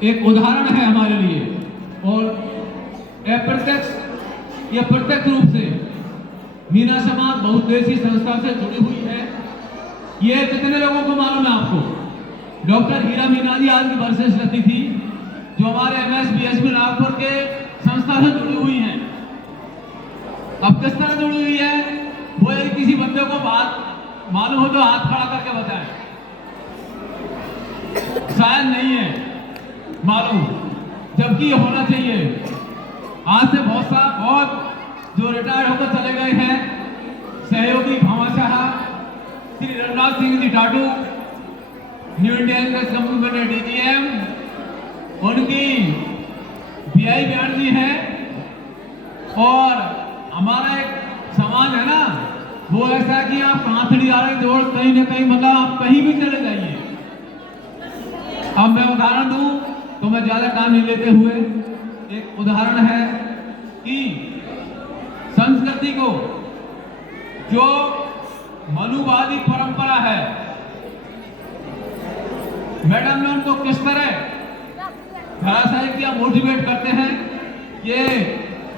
एक उदाहरण है हमारे लिए और अप्रत्यक्ष या प्रत्यक्ष रूप से मीना समाज बहुउद्देशीय संस्था से जुड़ी हुई है। ये कितने लोगों को मालूम है आपको? डॉक्टर हीरा मीना जी आज की वर्षेस रहती थी जो हमारे MSBSB नागपुर के संस्था से जुड़ी हुई हैं। अब किस तरह जुड़ी हुई है वो यदि किसी बंदे को बात मालूम हो तो हाथ खड़ा करके बताएं। शायद नहीं है मालूम, जबकि ये होना चाहिए। आज से बहुत जो रिटायर्ड होकर चले गए हैं सहयोगी Bhamashah Shri Raghunath Singh ji टाटू, new India Congress communist के DGM, उनकी BI बैनर्जी है। और हमारा एक समाज है ना, वो ऐसा है कि आप कांथड़ी आ रहे जोड़ कहीं ना कहीं, मतलब आप कहीं भी चले जाइए। अब मैं उदाहरण दूं तो मैं ज्यादा टाइम नहीं लेते हुए एक उदाहरण है कि संस्कृति को जो मनुवादी परंपरा है, मैडम ने उनको किस तरह धराशायी किया, मोटिवेट करते हैं। ये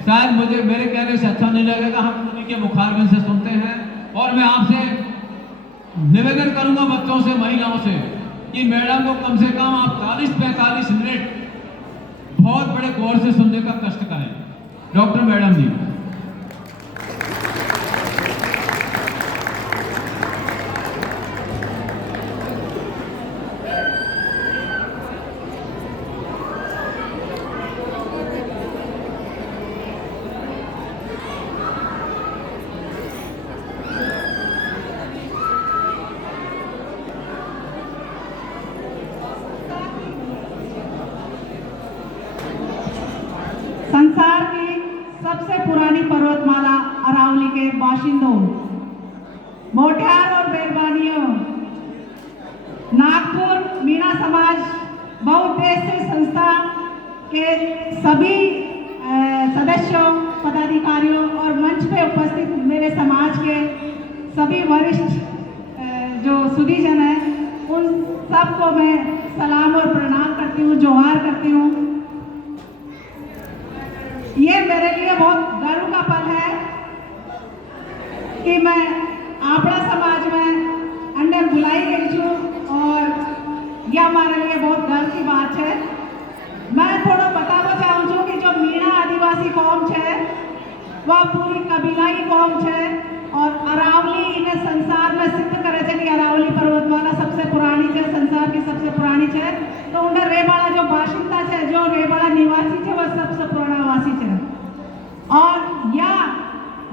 शायद मुझे मेरे कहने से अच्छा नहीं लगेगा, हम उन्हीं के मुखारबिन से सुनते हैं। और मैं आपसे निवेदन करूंगा बच्चों से, महिलाओं से, कि मैडम को कम से कम आप 40-45 मिनट बहुत बड़े गौर से सुनने का कष्ट करें। डॉक्टर मैडम जी। संसार की सबसे पुरानी पर्वतमाला अरावली के बाशिंदों, मोटियार और बेरबानियों, नागपुर मीना समाज बहुउद्देशीय संस्था के सभी सदस्यों, पदाधिकारियों और मंच पे उपस्थित मेरे समाज के सभी वरिष्ठ जो सुधीजन हैं, उन सबको मैं सलाम और प्रणाम करती हूँ, जोहार करती हूँ। ये मेरे लिए बहुत गर्व का पल है कि मैं आपड़ा समाज में अंडर बुलाई गई हूँ और यह हमारे लिए बहुत गर्व की बात है। मैं थोड़ा बताना चाहूँ छूँ कि जो मीना आदिवासी कौम है वह पूरी कबीलाई कौम है और अरावली इन्हें संसार में सिद्ध करे थे कि अरावली पर्वतमाला सबसे पुरानी है, संसार की सबसे पुरानी है। तो उनका रेवाड़ा जो बाशिंदा है, जो रेवाड़ा निवासी है, वह सबसे पुराना वासी है। और या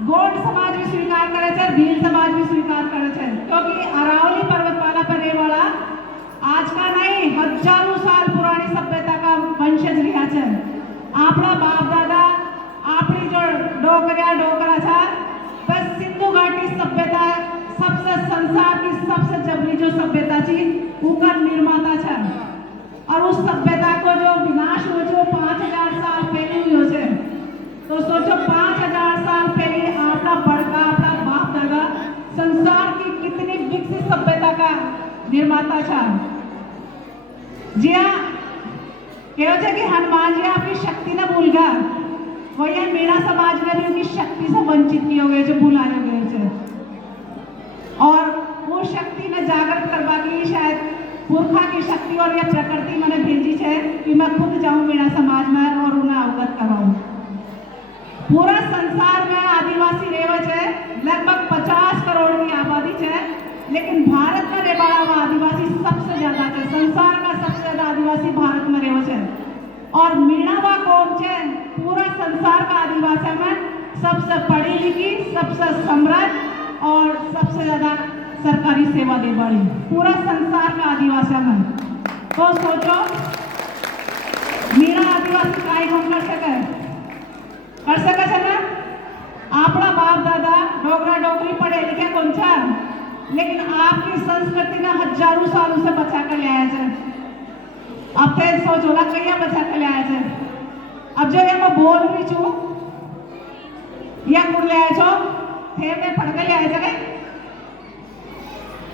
गोंड समाज भी स्वीकार करे थे, भील समाज भी स्वीकार करे थे, क्योंकि अरावली पर्वतमाला पर रेवाड़ा आज का नहीं, हजारों साल पुरानी सभ्यता का वंशज लिया है। आपड़ा बाप दादा आपड़ी जो डोकरा था, बस सिंधु घाटी सभ्यता सबसे संसार की सबसे जबरी जो सभ्यता थी उनका निर्माता था। और उस सभ्यता को जो विनाश हो जो 5000 साल पहले हुई हो, तो सोचो 5000 साल पहले आपका बड़का आपका बाप दादा संसार की कितनी विकसित सभ्यता का निर्माता था। जी हाँ, कहो कि हनुमान जी आपकी शक्ति न भूल गया, वही मीना समाज में भी उनकी शक्ति से वंचित किए हुए जो भुलाए गए थे। और वो शक्ति ने जागृत करवा के लिए शायद पुरखा की शक्ति और यह प्रकृति मैंने भेजी है कि मैं खुद जाऊं मीना समाज में और उन्हें अवगत कराऊं। पूरा संसार में आदिवासी रेवज है, लगभग 50 करोड़ की आबादी है, लेकिन भारत में रेवाड़ा व आदिवासी सबसे ज्यादा है। संसार का सबसे ज्यादा आदिवासी भारत में रेवज है। और मीणावा कौम है पूरा संसार का आदिवासी में सबसे पढ़ी लिखी, सबसे समृद्ध और सबसे ज्यादा सरकारी सेवा दे वाली पूरा संसार का आदिवासी में। तो सोचो मीणा आदिवासी काय हम कर सके है ना। आपड़ा बाप दादा डोगरा डोगरी पढ़े लिखे कौन था, लेकिन आपकी संस्कृति ने हजारों सालों से बचा कर ले आया है। अब फिर सोचो कहीं बचा कर ले आया है। अब जो ये मैं बोल रही छू या कुड़ ले आया छो थे में पढ़ कर ले आया जगह,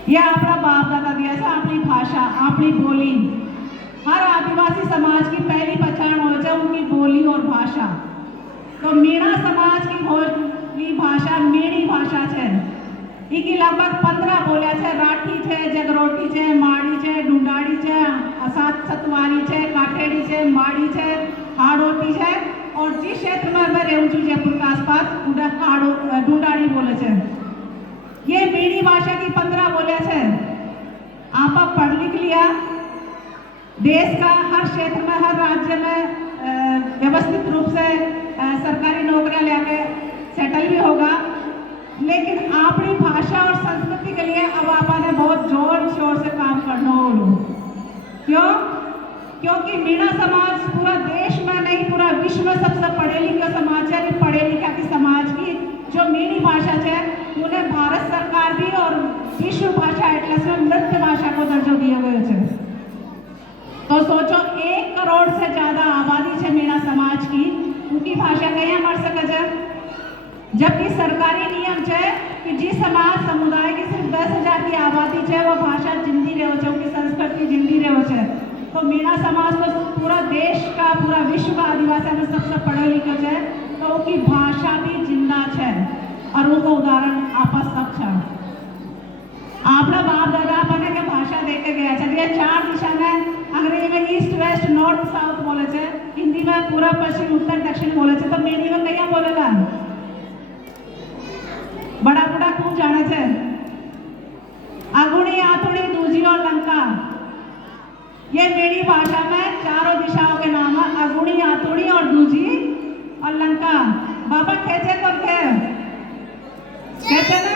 यह अपना बाप दादा दिया था, अपनी भाषा अपनी बोली हर आदिवासी समाज की पहली पहचान हो जाए उनकी बोली और भाषा। तो मीणा समाज की बोली भाषा मीणी भाषा है। इनकी लगभग 15 बोलिया है। राठी है, जगरोटी है, माड़ी है, ढूंढाड़ी है, असात सतवारी है, काठेड़ी है, माड़ी है, हाड़ोटी है। और जिस क्षेत्र में मैं रहूँ जयपुर के आसपास उधर ढूंढाड़ी बोले है। ये मीणी भाषा की 15 बोलिया है। आप पढ़ लिख लिया, देश का हर क्षेत्र में हर राज्य में व्यवस्थित रूप से सरकारी नौकरियां लेके सेटल भी होगा। लेकिन अपनी भाषा और संस्कृति के लिए अब आपने बहुत जोर शोर से काम करना होगा। क्यों? क्योंकि मीणा समाज पूरा देश में नहीं पूरा विश्व में सबसे पढ़े लिखे समाज है। पढ़े लिखा की समाज की जो मीणी भाषा है उन्हें भारत सरकार भी और विश्व भाषा एटलस में मृत भाषा को दर्जो दिए हुए है। तो सोचो 1 करोड़ से ज्यादा आबादी है मीणा समाज की, उनकी भाषा कहीं मर सके है। जबकि सरकारी नियम है कि जिस समाज समुदाय की सिर्फ 10,000 की आबादी है वो भाषा जिंदी रहो है, उनकी संस्कृति जिंदी रहो है। तो मीणा समाज तो पूरा देश का पूरा विश्व का आदिवासी में सबसे पढ़े लिखे है। तो उनकी भाषा भी जिंदा है और उनको उदाहरण आपस सब है। आपका बाप दादा अपने के भाषा देके गया है। ये 4 दिशा में अंग्रेजी में ईस्ट वेस्ट नॉर्थ साउथ बोले थे, हिंदी में पूरा पश्चिम उत्तर दक्षिण बोले थे। तो मीणी में कहीं बोलेगा बड़ा बड़ा खूब जाने थे। अगुणी आतुड़ी दूजी और लंका, ये मीणी भाषा में चारों दिशाओं के नाम है। अगुणी आतुड़ी और दूजी और लंका। बाबा खेचे तो कहते ना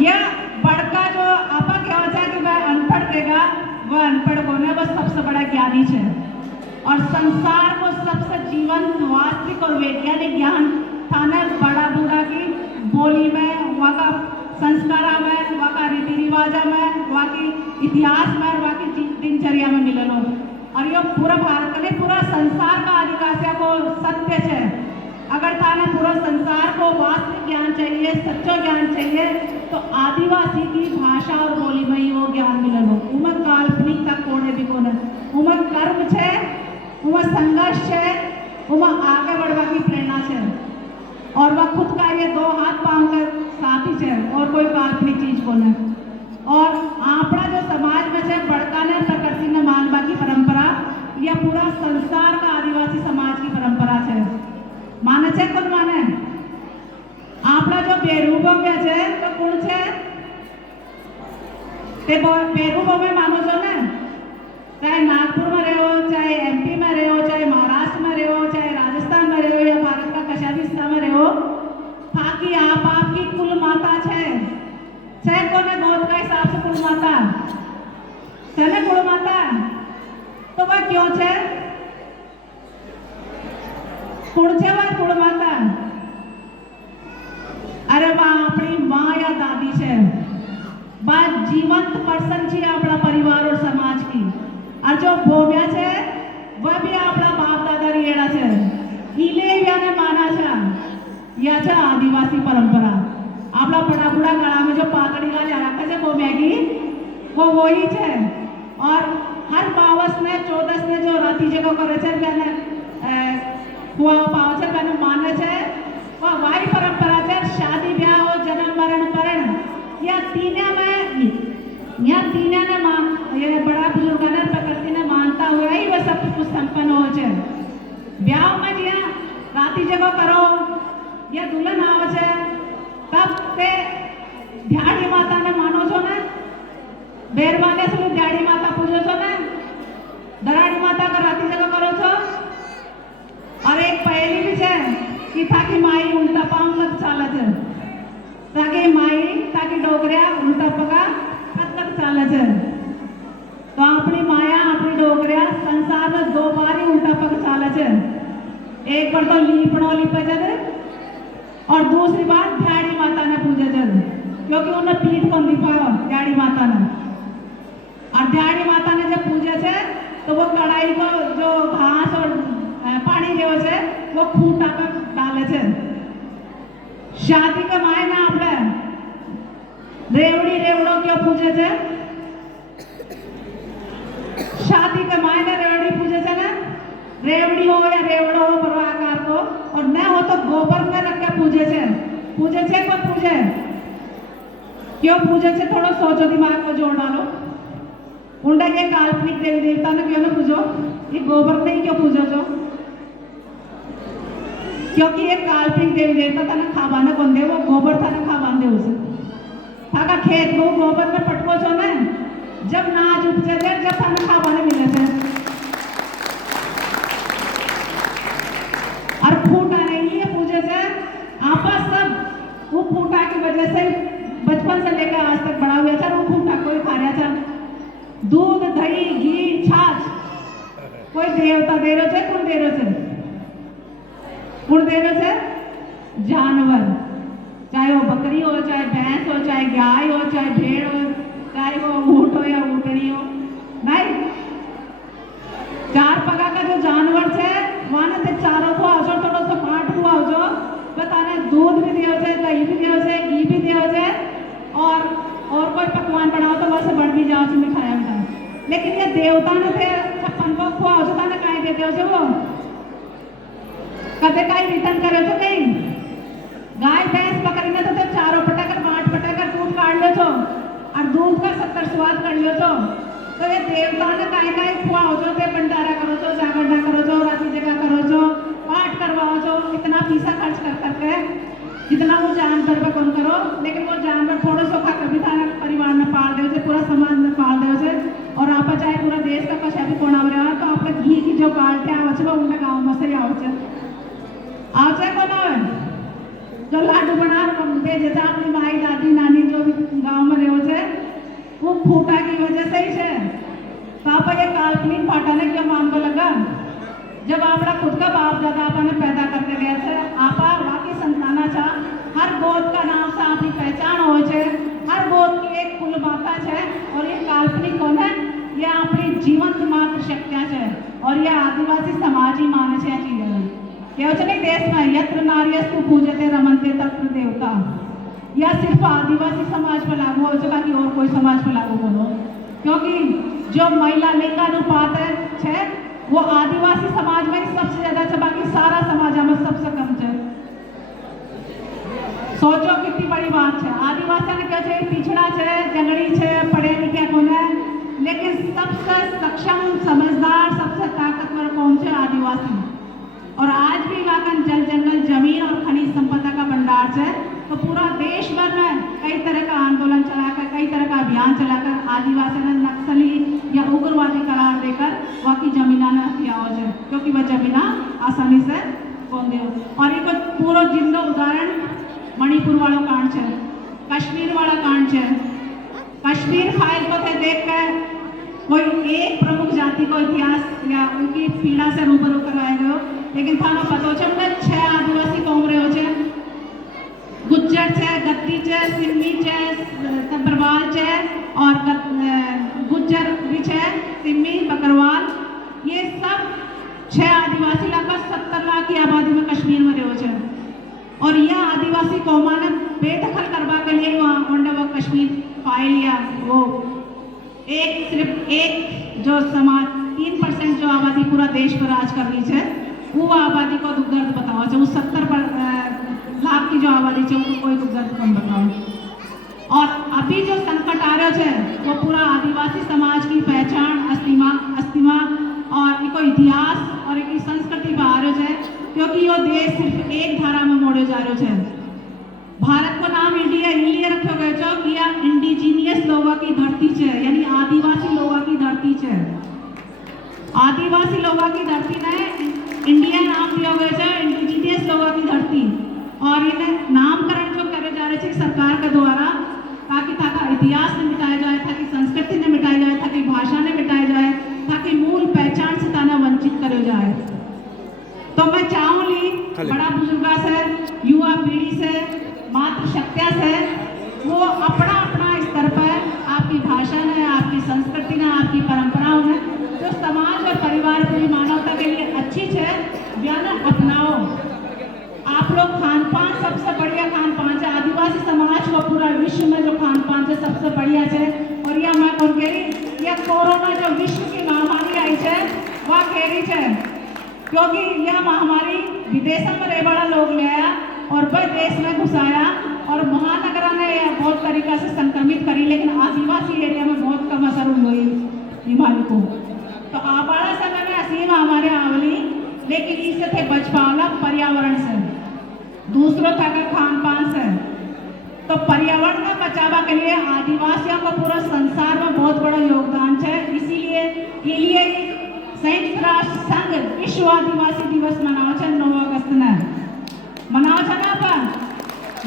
यह बड़का जो आपा क्या होता है कि वह अनपढ़ देगा, वह अनपढ़ को ने बस सबसे बड़ा ज्ञानी है। और संसार को सबसे जीवंत वास्तविक और वैज्ञानिक ज्ञान थाने बड़ा बूढ़ा की बोली में, वहाँ का संस्कारा में, वहाँ का रीति रिवाजा में, वहाँ की इतिहास में, वहाँ की दिनचर्या में मिले लोग। और ये पूरा भारत का नहीं पूरा संसार का आदिवासियों को सत्य है। अगर थाने पूरा संसार को वास्तविक ज्ञान चाहिए, सच्चा ज्ञान चाहिए, तो आदिवासी की भाषा और बोली में ही वो ज्ञान मिले लोग। उमर काल्पनिक का कोने भी कोने, उमर कर्म है, उमर संघर्ष है, उमर आगे बढ़वा की प्रेरणा है। और वह खुद का ये 2 हाथ पांव का साथी है और कोई काल्पनिक चीज को नहीं। और आपड़ा जो समाज में है बड़का ने प्रकृति ने मानवा की परंपरा, यह पूरा संसार का आदिवासी समाज की परंपरा है। माने है कौन माने? आपड़ा जो बेरूबो में है तो कौन है? ते बेरूबो में मानो जो ने, चाहे नागपुर में रहो, चाहे MP में रहो, चाहे महाराष्ट्र में रहो, चाहे राजस्थान में रहो या भारत का कशा भी हिस्सा में रहो, ताकि आपकी कुल माता छह कोने गोद का हिसाब से कुल माता छे कुल माता। तो वह क्यों छे? कुड़ छे वह कुड़ माता। अरे वह अपनी माँ या दादी छे, बात जीवंत पर्सन छे अपना परिवार और समाज की। और जो भोम्या छे वह भी अपना बाप दादा रियेड़ा छे, इले याने माना छे। या छे आदिवासी परंपरा। अपना बड़ा बूढ़ा गला में जो पातड़ी ला रखा है भोम्या की, वो वही छे। और हर बावस ने 14 ने जो राती जगह करे छे बेने हुआ पाव छे बेने माने छे, वह वाई परंपरा छे। शादी ब्याह और जन्म मरण परण या तीने में या तीने ने ये बड़ा बुजुर्ग ने प्रकृति ने मानता हुआ ही वह सब कुछ संपन्न हो छे। ब्याह में जिया राती जगह करो या दुल्हन आवे छे तब ते ध्याड़ी माता ने मानो छो ने, बेरवाने से ध्याड़ी माता पूजो छो ने, दराड़ी माता का राती जगह करो छो। और एक पहेली भी है कि ताकि माई उल्टा पांव लग चाले छे, ताकि माई ताकि डोगरिया उल्टा पगा लग चाले छे। तो अपनी माया अपनी डोगरिया संसार में 2 बार ही उल्टा पग चाले छे। एक बार तो लीपड़ो लीपे छे और दूसरी बार ध्याड़ी माता ने पूजे छे, क्योंकि उन्हें पीठ को दिखाओ ध्याड़ी माता ने। और ध्याड़ी माता ने जब पूजे छे तो वो कढ़ाई को जो घास और पानी जो है वो खूंटा कर डाले छे। शादी के मायने आपने रेवड़ी रेवड़ो क्यों पूजे छे? रेवड़ी हो या रेवड़ो हो परवाकार को, और न हो तो गोबर में रख के पूजे छे को पूजे। क्यों पूजे छे? थोड़ा सोचो, दिमाग को जोड़ डालो। उनका ये काल्पनिक देवी देवता ने क्यों ना पूजो? ये गोबर नहीं क्यों पूजो जो? क्योंकि ये काल्पनिक देवी देवता था ना खाबाने बंदे, वो गोबर था ना खाबान दे उसे था का खेत वो गोबर में पटको छो ने जब नाच उपजे थे, जब था ना खाबाने मिले थे। और फूटा नहीं है पूजे से आपस सब वो फूटा की वजह से बचपन से लेकर आज तक बड़ा हुआ था। वो फूटा कोई खा रहा था, दूध दही घी छाछ कोई देवता दे रहे थे, कौन दे रहे थे? कौन दे रहे थे? जानवर, चाहे वो बकरी हो, चाहे भैंस हो, चाहे गाय हो, चाहे भेड़ हो, चाहे वो ऊंट हो या ऊँटनी हो। नहीं, चार पगा का जो जानवर थे वहां से चारों को आओ थोड़ा सा पाठ हुआ हो जो बताने दूध भी दियो से, दही भी दियो से, घी भी दियो से, और कोई पकवान बनाओ तो वैसे बढ़ भी जाओ मिठाया मिठाई। लेकिन ये देवता ने थे 56 को खुआ होता ना कहीं देते हो से वो कदे कहीं रिटर्न करे तो नहीं। गाय भैंस बकरी ने तो चारों पटाकर बांट पटाकर दूध काट लो तो और दूध का 70 स्वाद कर लो तो ये देवता ने कहीं खुआ हो जो भंडारा करो जो, जागरणा करो जो, राती जगह करो जो, पाठ करवाओ जो, इतना पैसा खर्च कर करके जितना वो जानवर पे कौन करो। लेकिन वो जानवर थोड़ा सा खा कभी था परिवार में पाल दे से, पूरा समाज में पाल दे से, और आप चाहे पूरा देश का कशा भी कोना में रहा तो आप घी की जो काटते आओ वो उनके गाँव में से आओ चाहे कौन आवे जो लाडू बना दे जैसे अपनी माई दादी नानी जो भी गाँव में रहो से वो फूटा की वजह से ही है। तो आप ये काल्पनिक फाटा ने क्यों मान को लगा? जब आपका खुद का बाप दादा आपने पैदा करके गया थे, आपा बाकी संताना था, हर गोद का नाम से आपकी पहचान हो छे, हर गोद की एक कुल माता है, और ये काल्पनिक कौन है? ये अपनी जीवंत मात्र शक्तियां है, और ये आदिवासी समाज ही माने छे चीजें क्यों चले देश में यत्र नार्यस्तु पूजते रमनते तत्र देवता। या सिर्फ आदिवासी समाज पर लागू हो चुका कि और कोई समाज पर लागू करो? क्योंकि जो महिला लिंगानुपात है वो आदिवासी समाज में सबसे ज्यादा है, बाकी सारा समाज में सबसे कम है। सोचो कितनी बड़ी बात है। आदिवासी ने क्या चाहिए? पिछड़ा है, जंगड़ी है, पढ़े लिखे कौन है, लेकिन सबसे सक्षम समझदार सबसे ताकतवर कौन से? आदिवासी। और आज भी वाकन जल जंगल जमीन और खनिज संपदा का भंडार है। तो पूरा देश भर में कई तरह का आंदोलन चलाकर, कई तरह का अभियान चलाकर आदिवासी ने नक्सली या उग्रवादी करार देकर वहाँ की जमीना ने किया हो जाए, क्योंकि वह जमीना आसानी से कौन दे। और एक पूरा जिंदा उदाहरण मणिपुर वालों कांड है, कश्मीर वाला कांड है। कश्मीर फाइल को थे देख कर कोई एक प्रमुख जाति को इतिहास या उनकी पीड़ा से रूबरू करवाए गए, लेकिन थाना पतोचम में 6 आदिवासी कांग्रे हो छे, गुज्जर छे, गद्दी छे, सिम्मी छे, सब्बरवाल छे, और गुज्जर भी छे, सिम्मी बकरवाल, ये सब 6 आदिवासी लगभग 70 लाख की आबादी में कश्मीर में रहो छे। और यह आदिवासी कौमा ने बेदखल करवा के लिए वहाँ वो कश्मीर फाइल या वो सिर्फ एक जो समाज 3% जो आबादी पूरा देश पर राज कर रही है वो आबादी को दुख दर्द बताओ चाहे वो 70 लाख की जो आबादी है उनको कोई दुख दर्द कम बताओ। और अभी जो संकट आ रहा है वो पूरा आदिवासी समाज की पहचान अस्तिमा और एक इतिहास और एक संस्कृति पर आ रहा है, क्योंकि यो देश सिर्फ एक धारा में मोड़े जा रहे है। भारत को नाम इंडिया इसलिए रखो गए जो कि यह इंडिजीनियस लोगों की धरती है, यानी आदिवासी लोगों की धरती है। आदिवासी लोगों की धरती ने इंडिया नाम दिया गया है, इंडिजीनियस लोगों की धरती। और इन्हें नामकरण जो करे जा रहे थे सरकार के द्वारा, ताकि इतिहास ने मिटाया जाए, ताकि संस्कृति ने मिटाई जाए, ताकि भाषा ने मिटाई जाए, ताकि मूल पहचान से ताना वंचित करे जाए। तो मैं चाहूंगी बड़ा बुजुर्गा से, युवा पीढ़ी से, मातृशक्तिया से वो अपना अपना स्तर पर आपकी भाषा ने, आपकी संस्कृति ने, आपकी परंपराओं ने जो समाज और परिवार पूरी मानवता के लिए अच्छी है व्यान अपनाओ। आप लोग खान पान सबसे बढ़िया खान पान है, आदिवासी समाज को पूरा विश्व में जो खान पान है सबसे बढ़िया है। और यह मैं कौन कह रही, यह कोरोना जो विश्व की महामारी आई है वह कह रही है क्योंकि यह महामारी विदेशों में रह बड़ा लोग ले आया और वह देश में घुसाया और महानगर ने बहुत तरीका से संक्रमित करी, लेकिन आदिवासी एरिया में बहुत कम असर हुई बीमारी को। तो आपाड़ा समय में असीम हमारे आवली, लेकिन इससे थे बच पावला पर्यावरण से, दूसरों था का खान पान से। तो पर्यावरण का बचावा के लिए आदिवासियों को पूरा संसार में बहुत बड़ा योगदान है। इसीलिए संयुक्त राष्ट्र संघ विश्व आदिवासी दिवस मनाओ 9 अगस्त ने मनाओ ना पर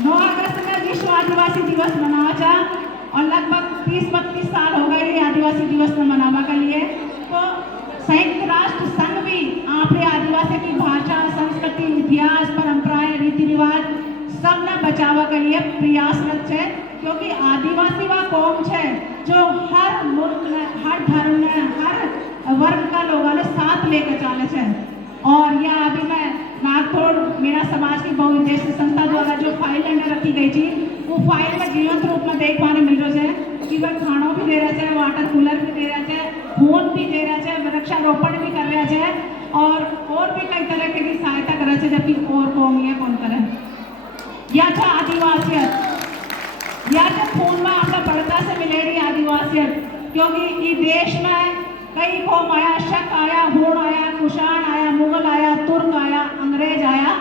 9 अगस्त में विश्व आदिवासी दिवस मनाओ और लगभग 30-32 साल हो गए आदिवासी दिवस में मनावा के लिए। तो संयुक्त राष्ट्र संघ भी आपने आदिवासी की भाषा, संस्कृति, इतिहास, परंपराएं, रीति रिवाज सब न बचावा के लिए प्रयासरत है, क्योंकि आदिवासी व कौम है जो हर मुल्क में, हर धर्म में, हर वर्ग का लोगों ने साथ लेकर चले है। और यह अभी मैं नागतोड़ मेरा समाज की बहुउद्देश्य संस्था द्वारा जो फाइल अंडर रखी गई थी, वो फाइल में जीवंत रूप में देख पाने मिल रहे है कि वह खाना भी दे रहे थे, वाटर कूलर भी दे रहे थे, खून भी दे रहे थे, वृक्षारोपण भी कर रहे थे और भी कई तरह की सहायता कर रहे थे, जबकि और कौन ये कौन करे। या था आदिवासियत, या तो खून में आपका बढ़ता से मिलेगी आदिवासियत, क्योंकि इस देश में कई कौम आया, शक आया, हूण आया, कुषाण आया, मुगल आया, तुर्क आया, अंग्रेज आया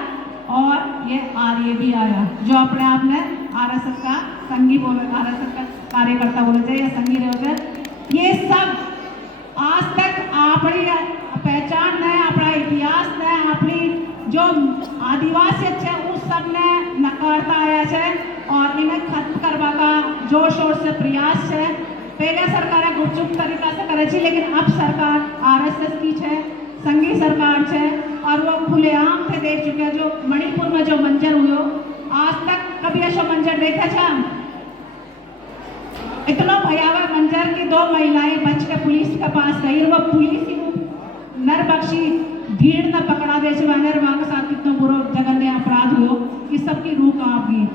और ये आर्य भी आया, जो अपने आप में आरएसएस का संगी बोले, आरएसएस का कार्यकर्ता बोले थे या संगी रहे थे। ये सब आज तक अपनी पहचान ने, अपना इतिहास ने, अपनी जो आदिवासियत है उस सब ने नकारता आया है और इन्हें खत्म करवा का जोर शोर से प्रयास है। पहले सरकार गुपचुप तरीका से करे थी, लेकिन अब सरकार आरएसएस की है, संघी सरकार है और वो खुलेआम से देख चुके हैं। जो मणिपुर में जो मंजर हुए, आज तक कभी ऐसा मंजर देखा था? इतना भयावह मंजर कि 2 महिलाएं बच के पुलिस के पास गई, वो पुलिस ही नरबक्षी भीड़ न पकड़ा दे वहाँ के साथ कितना बुरा जघन्य अपराध हुआ कि सबकी रूह कांप गई।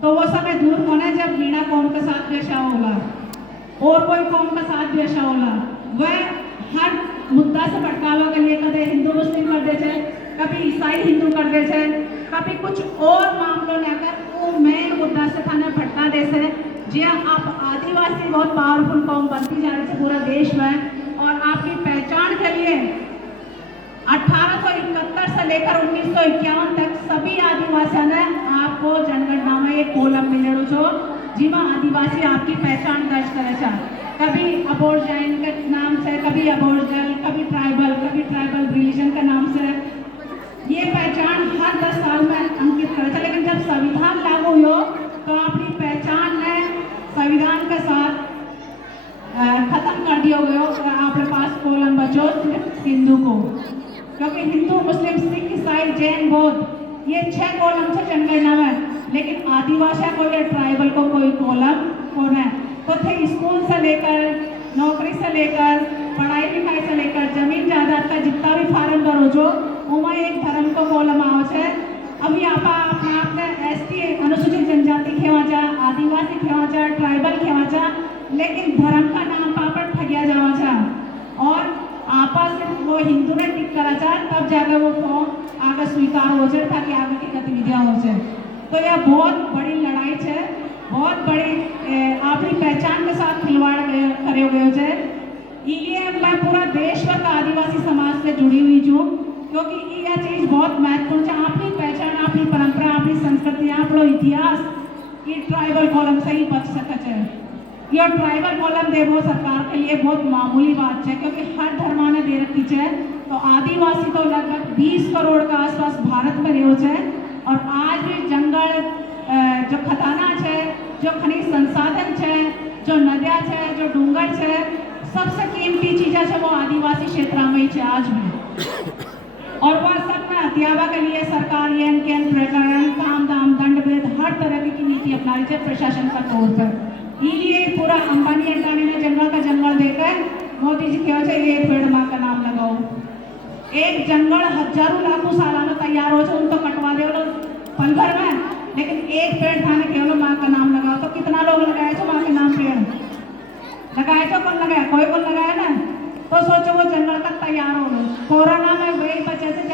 तो वो समय दूर होने जब मीणा कौम के साथ पेशा होगा और कोई कौम का साथ भी ऐसा होला, वह हर मुद्दा से भटकावा के लिए कभी हिंदू मुस्लिम कर देते, कभी ईसाई हिंदू कर देते, कभी कुछ और मामलों लेकर वो मेन मुद्दा से थाने भटका देते। जी आप आदिवासी बहुत पावरफुल कौम बनती जा रही है पूरा देश में, और आपकी पहचान के लिए 1871 से लेकर 1951 तक सभी आदिवासियों ने आपको जनगणना में एक कॉलम मिले जो जिमा आदिवासी आपकी पहचान दर्ज करे, कभी अबोर्जन के नाम से, कभी अबोर्जन, कभी ट्राइबल रिलीजन के नाम से ये पहचान हर 10 साल में अंकित करे। लेकिन जब संविधान लागू हुआ तो अपनी पहचान ने संविधान के साथ खत्म कर दिया गया। आपके पास कॉलम बचो सिर्फ हिंदू को, क्योंकि हिंदू, मुस्लिम, सिख, ईसाई, जैन, बौद्ध ये 6 कॉलम से जनगणना में, लेकिन आदिवासी को या ट्राइबल को कोई कॉलम कौन है। तो थे स्कूल से लेकर, नौकरी से लेकर, पढ़ाई लिखाई से लेकर, जमीन जायदाद का जितना भी फार्म भरो जो उमा एक धर्म को कॉलम आओ है। अभी आपने एसटी अनुसूचित जनजाति खेवाचा, आदिवासी खेवाचा, ट्राइबल खेवाचा, लेकिन धर्म का नाम पापड़ ठगिया जावा था और आपस में वो हिंदू ने टिक करा था, तब जाकर वो फॉर्म आगे स्वीकार हो जाए ताकि आगे की गतिविधियां हो जाए। तो यह बहुत बड़ी लड़ाई है, बहुत बड़ी अपनी पहचान के साथ खिलवाड़ करे हुए है। ये मैं पूरा देश भर का आदिवासी समाज से जुड़ी हुई हूँ, क्योंकि यह चीज़ बहुत महत्वपूर्ण है। अपनी पहचान, अपनी परंपरा, अपनी संस्कृति, अपनो इतिहास ये ट्राइबल कॉलम से ही बच सकते हैं। यह ट्राइबल कॉलम देवो सरकार के लिए बहुत मामूली बात है, क्योंकि हर धर्म ने दे रखी है। तो आदिवासी तो लगभग 20 करोड़ का आसपास भारत में रहो है, और आज भी जंगल, जो खदाना है, जो खनिज संसाधन है, जो नदियाँ है, जो डूंगर है, सबसे कीमती चीज़ है वो आदिवासी क्षेत्र में ही है आज भी। और वह सब में हथियावा के लिए सरकार प्रकरण, काम दाम, दंड भेद हर तरह की नीति अपना रही है प्रशासन का तौर पर। इसलिए पूरा अंबानी अंटानी ने जंगल का जंगल देकर मोदी जी क्या है, एक पेड़ माँ का नाम लगाओ। एक जंगल हजारों लाखों सालाना तैयार हो जाए, उनको कटवा दे पल भर में, लेकिन एक पेड़ थाने केवल माँ का नाम लगाओ। तो कितना लोग लगाए थे माँ के नाम पेड़ लगाए थे? कौन लगाया? कोई कौन लगाया ना। तो सोचो वो जंगल का तैयार हो गए। कोरोना में वही बचे से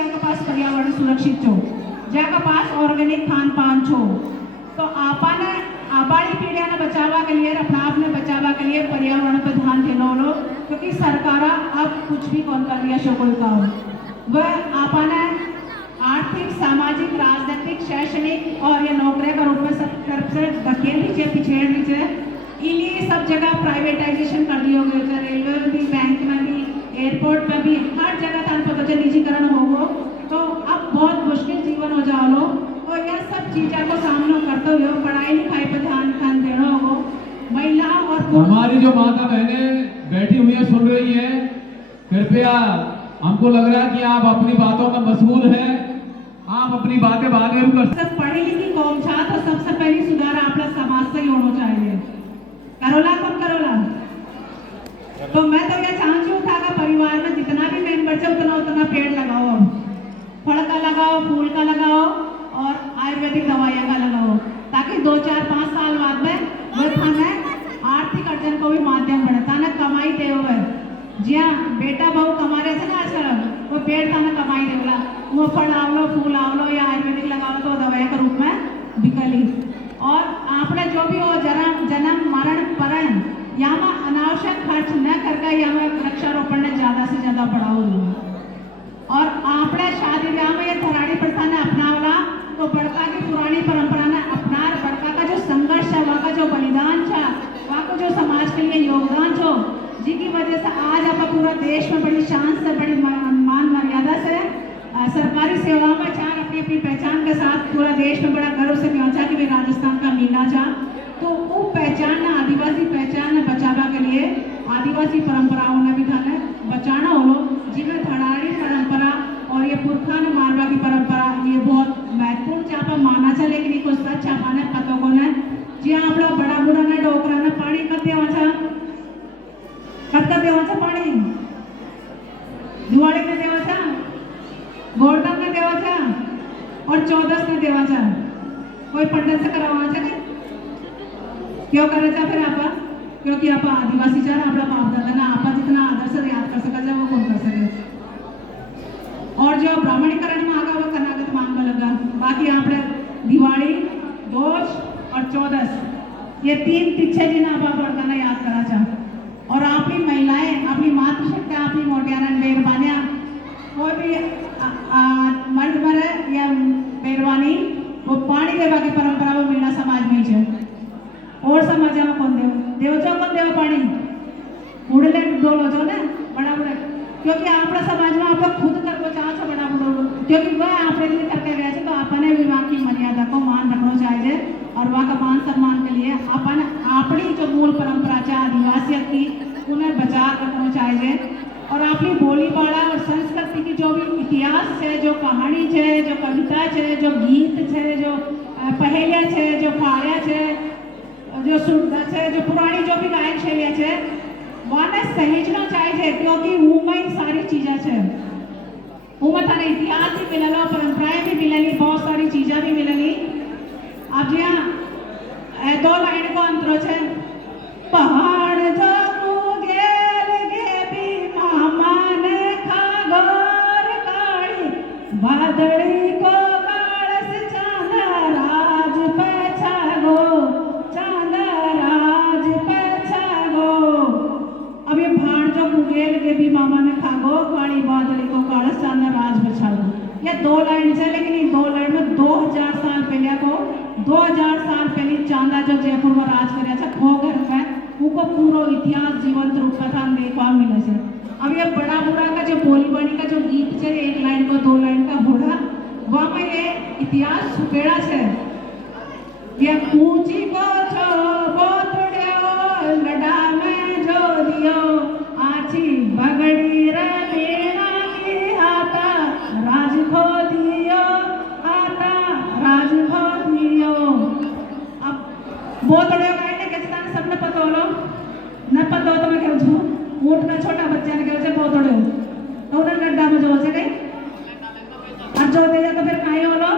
सुरक्षित छो, जहाँ पास ऑर्गेनिक खान पान छो। तो आपने आबादी पीढ़िया ने बचावा के लिए, अपना आप ने बचावा के लिए पर्यावरण पर ध्यान देना लो, क्योंकि सरकार अब कुछ भी कौन कर लिया शो कोई काम वह आपने आर्थिक, सामाजिक, राजनीतिक, शैक्षणिक और ये नौकरियों का रूप में सब तरफ से धकेल नीचे, पिछेड़ नीचे, इन्हीं सब जगह प्राइवेटाइजेशन कर दिया गया। रेलवे में भी, बैंक में भी, एयरपोर्ट में भी, हर जगह तन पर बच्चे निजीकरण हो तो अब बहुत मुश्किल जीवन हो जाओ लो। और यह सब चीज़ों को सामना करते हुए पढ़ाई लिखाई पर ध्यान देना हो। महिलाओं और हमारी जो माता बहनें बैठी हुई है, सुन रही है, कृपया, हमको लग रहा है कि आप अपनी बातों में मशगूल हैं, आप अपनी बातें बाद में कर सब पढ़ी लिखी कौम छा तो सबसे पहली सुधार आपने समाज से ही होना चाहिए। करोला कब करोला? तो मैं तो ये चाहती हूँ था कि परिवार में जितना भी मेंबर है उतना पेड़ लगाओ, फल का लगाओ, फूल का लगाओ और आयुर्वेदिक दवाइयाँ का लगाओ, ताकि 2, 4, 5 साल बाद में वो थाने आर्थिक अर्जन को भी माध्यम बढ़ता ना कमाई दे हुए। जी हाँ, बेटा बहू कमा रहे थे ना आजकल, वो पेड़ थाना कमाई देवला, वो फल आवलो, फूल आवलो या आयुर्वेदिक लगाओ तो दवाई के रूप में बिकली। और आपने जो भी हो जन्म मरण परण यहाँ अनावश्यक खर्च न करके यहाँ वृक्षारोपण ने ज़्यादा से ज़्यादा बढ़ाओ दिया। और आपने शादी ब्याह में ये धराड़ी प्रथा ने अपनावला तो बड़का की पुरानी परंपरा ने अपना, बड़का का जो संघर्ष है, वहाँ का जो बलिदान था, वहाँ को जो समाज के लिए योगदान छो, जिसकी वजह से आज आप पूरा देश में बड़ी शान से, बड़ी मान मर्यादा से सरकारी सेवाओं में चार अपनी अपनी पहचान के साथ पूरा देश में बड़ा गर्व से पहुंचा कि वे राजस्थान का मीना था। तो वो पहचान, आदिवासी पहचान ने बचावा के लिए आदिवासी परंपराओं ने भी थाने बचाना हो, जिनमें धड़ाड़ी परंपरा और ये पुरखा ने मारवा की परंपरा ये बहुत महत्वपूर्ण चापा माना था। लेकिन कुछ सच चापा ने पतों को ने जी अपना बड़ा बूढ़ा ने डोकरा ने पानी कत देवा था पानी दिवाली में देवा था, गोवर्धन में देवा था और 14 में देवा था। कोई पंडित से करवा था क्यों करे था फिर आप? क्योंकि आप आदिवासी चार अपना बाप दादा ना आप जितना आदर से याद कर सका वो कौन कर सके। और जो ब्राह्मणीकरण में आगा वो कनागत मांगने लगा। बाकी आपने दिवाली, दोष और 14 ये 3 तिच्छे जिन्हें आप बड़काना याद करा चाह। और आपकी महिलाएं, अपनी मातृशक्ति, अपनी मोटियाना मेहरबानियाँ, कोई भी मर्द मरे या मेहरबानी वो पानी देवा की परंपरा वो मीना समाज में है। और समाज में कौन देव जो कौन देव पानी उड़ले डोलो जो ना बड़ा बड़ा, क्योंकि आपका समाज में आप खुद कर को चाहो बड़ा बड़ा, क्योंकि वह आपने लिए करके गए थे। तो अपने भी वहाँ की मर्यादा को मान रखना चाहिए और वहाँ का मान सम्मान के लिए अपन अपनी जो मूल परंपरा है आदिवासियत की उन्हें बचा रखना चाहिए। और अपनी बोली बाड़ा और संस्कृति की जो भी इतिहास है, जो कहानी है, जो कविता है, जो गीत है, जो पहेलियाँ है, जो फाड़िया है, जो सुंदर है, जो पुरानी जो भी गायन शैलियाँ है वहाँ सहेजना चाहिए, क्योंकि उनमें सारी चीज़ें है। उनमें थाने इतिहास भी मिलना, परंपराएं भी मिलनी, बहुत सारी चीज़ें भी मिलनी। अब जी हाँ 2 लाइन को अंतरोच है। पहाड़ जानो गेल गे भी मामान खागोर काली बादड़ी को कालस चांदा राज पे छागो, चांदा राज पे छागो। अब ये भाड़ जो कुगेल गे भी मामा ने खागो काली बादड़ी को कालस चांदा राज पे छागो, ये 2 लाइन से। लेकिन ये 2 लाइन में 2000 साल पहले को 2000 साल पहले चांदा जो जयपुर में राज कर था खोगर में उनको पूरा इतिहास जीवंत रूप में था देखवा मिले से। अब ये बड़ा बूढ़ा का जो बोली बानी का जो गीत है 1 लाइन को 2 लाइन का बूढ़ा, वहाँ में ये इतिहास छुपेड़ा है। ये पूछी को छो बोतड़ियो लड़ा में जो दियो आछी बगड़ी रे मीणा की हाथा राज खो दियो, हाथा राज खो दियो। अब बोतड़ियो सबने पता हो न पता हो तो मैं कहूँ ऊँट का छोटा बच्चा ने कहूँ बोतड़े तो उन्हें गड्ढा में जो से गई और जो दे जाए तो फिर कहीं हो लो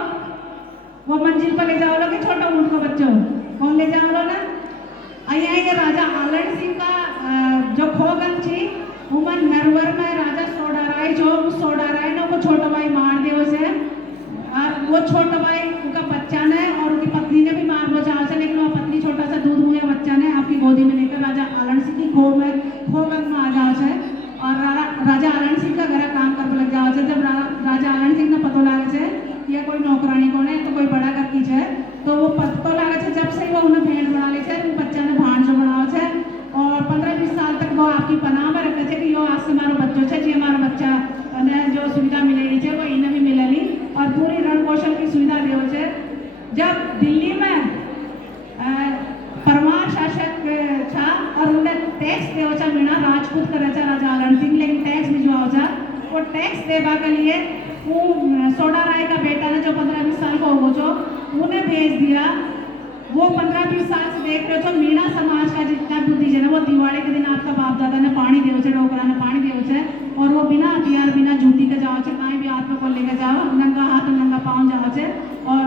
वो मंजिल पर ले जाओ लो कि छोटा ऊँट का बच्चों कौन ले जाओ लो ना। ये राजा आलन सिंह का जो खोगन थी उमन नरवर में राजा सोडाराय जो सोडाराय ने को छोटा भाई मार दियो से और वो छोटा भाई उनका बच्चा ने और उनकी पत्नी ने भी मार बचाव से, लेकिन वो पत्नी छोटा सा दूध मुहैया बच्चा ने आपकी गोदी में लेकर राजा आलन सिंह की खोगन में आ जाओ से और राजा आलन सिंह का घर काम कर लग जाओ से। जब राजा आलन सिंह ने पतो लागे से या कोई नौकरानी को है तो कोई बड़ा कर की है, तो वो पतो लागे से जब से वो उन्हें भेड़ बना ले से, वो बच्चा ने भाण जो बनाओ से और 15-20 साल तक वो आपकी पनाह में रखे थे कि यो आज से हमारो बच्चों से जी हमारा बच्चा ने जो सुविधा मिलेगी है वो इन्हें भी मिलेगी और पूरी रण कौशल की सुविधा देव है। जब दिल्ली में परमार शासक था और उन्हें टैक्स देव था बिना राजपूत कर राजा आलन सिंह, लेकिन टैक्स भिजवाओ था वो टैक्स देवा के लिए वो सोडा राय का बेटा ने जो 15-20 साल का हो जो उन्हें भेज दिया। वो 15-20 साल से देख रहे हो तो मीणा समाज का जितना बुद्धि है ना, वो दिवाली के दिन आपका बाप दादा ने पानी देव से, डोकरा ने पानी देव से और वो बिना हथियार बिना जूती के जाओ से, कहीं भी हाथ को लेके जाओ, नंगा हाथ नंगा पाँव जाओ से और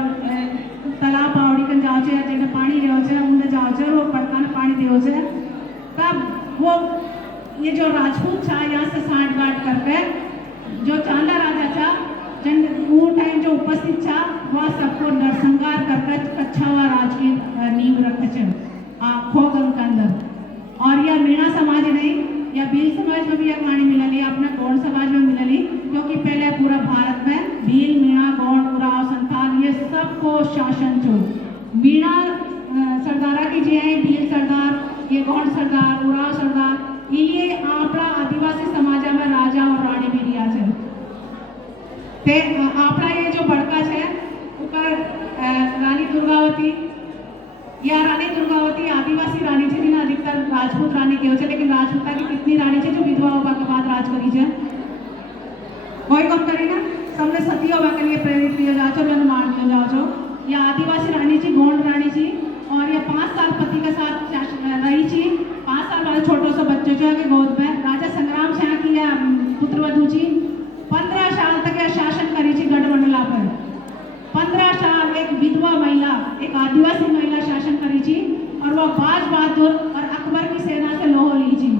तालाब पावड़ी के जाओ से जगह पानी देव से उन्हें जाओ से वो पड़का ने पानी देव से। तब वो ये जो राजपूत था यहाँ से साठ गांठ करके जो चांदा राजा था जन वो टाइम जो उपस्थित था वह सबको नरसंहार करके अच्छा हुआ राज की नींव रखे थे खोगन के अंदर। और यह मीणा समाज नहीं या भील समाज में भी यह कहानी मिलली, अपने गौड़ समाज में मिलली, क्योंकि पहले पूरा भारत में भील मीणा गौड़ उराव संथाल ये सबको शासन छो। मीणा सरदारा की जी है, भील सरदार, ये गौड़ सरदार, उराव सरदार, ये आपड़ा आदिवासी समाज में राजा और रानी भी रिया है। ते आपड़ा ये जो बड़का है ऊपर रानी दुर्गावती या रानी दुर्गावती आदिवासी रानी थी ना, अधिकतर राजपूत रानी के होते, लेकिन राजपूता की कितनी रानी थी जो विधवा होगा के बाद राज करी है कोई कम करी ना, सबने सती होगा के लिए प्रेरित किया जाओ जो मान लिया जाओ जो या आदिवासी रानी थी, गोंड रानी थी और ये 5 साल पति के साथ रही थी। 5 साल बाद छोटो सा बच्चों जो है गोद में राजा संग्राम शाह की या पुत्रवधु थी। 15 साल तक यह शासन करी थी गढ़मंडला पर। 15 साल एक विधवा महिला, एक आदिवासी महिला शासन करी थी और वह बाज बहादुर और अकबर की सेना से लोह ली थी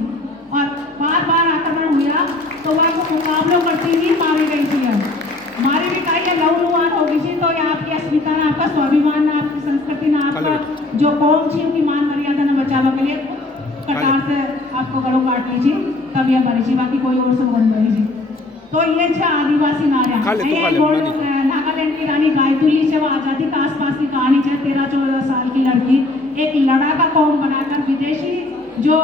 और बार बार आक्रमण हुआ तो वह मुकाबलों करती ही मारी गई थी। मारी भी कहीं लहूलुहान हो गई थी। तो ये आपकी अस्मिता ने, आपका स्वाभिमान ने, आपकी संस्कृति ने, आपका जो कौम थी उनकी मान मर्यादा ने बचावा के लिए कटार से आपको गलों काट ली थी, तब यह मरी थी, बाकी कोई और से बन मरी थी। तो ये छे आदिवासी नारियां। नागालैंड की रानी गायतुली से वो आज़ादी का आसपास की कहानी है। 13-14 साल की लड़की एक लड़ाका कौम बनाकर विदेशी जो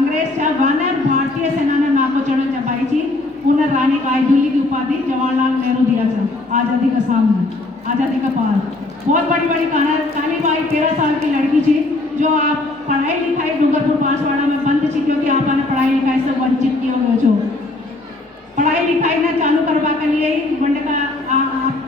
अंग्रेज था वह ने भारतीय सेना ने नाको चढ़ चबाई थी। उन्हें रानी गायतुली की उपाधि जवाहरलाल नेहरू दिया था आज़ादी का सामने, आज़ादी का पार। बहुत बड़ी बड़ी कालीबाई 13 साल की लड़की थी जो आप पढ़ाई लिखाई डूंगरपुर बांसवाड़ा में बंद थी, क्योंकि आपने पढ़ाई लिखाई से वंचित किए हुए छो। पढ़ाई लिखाई ने चालू करवा के लिए वंड का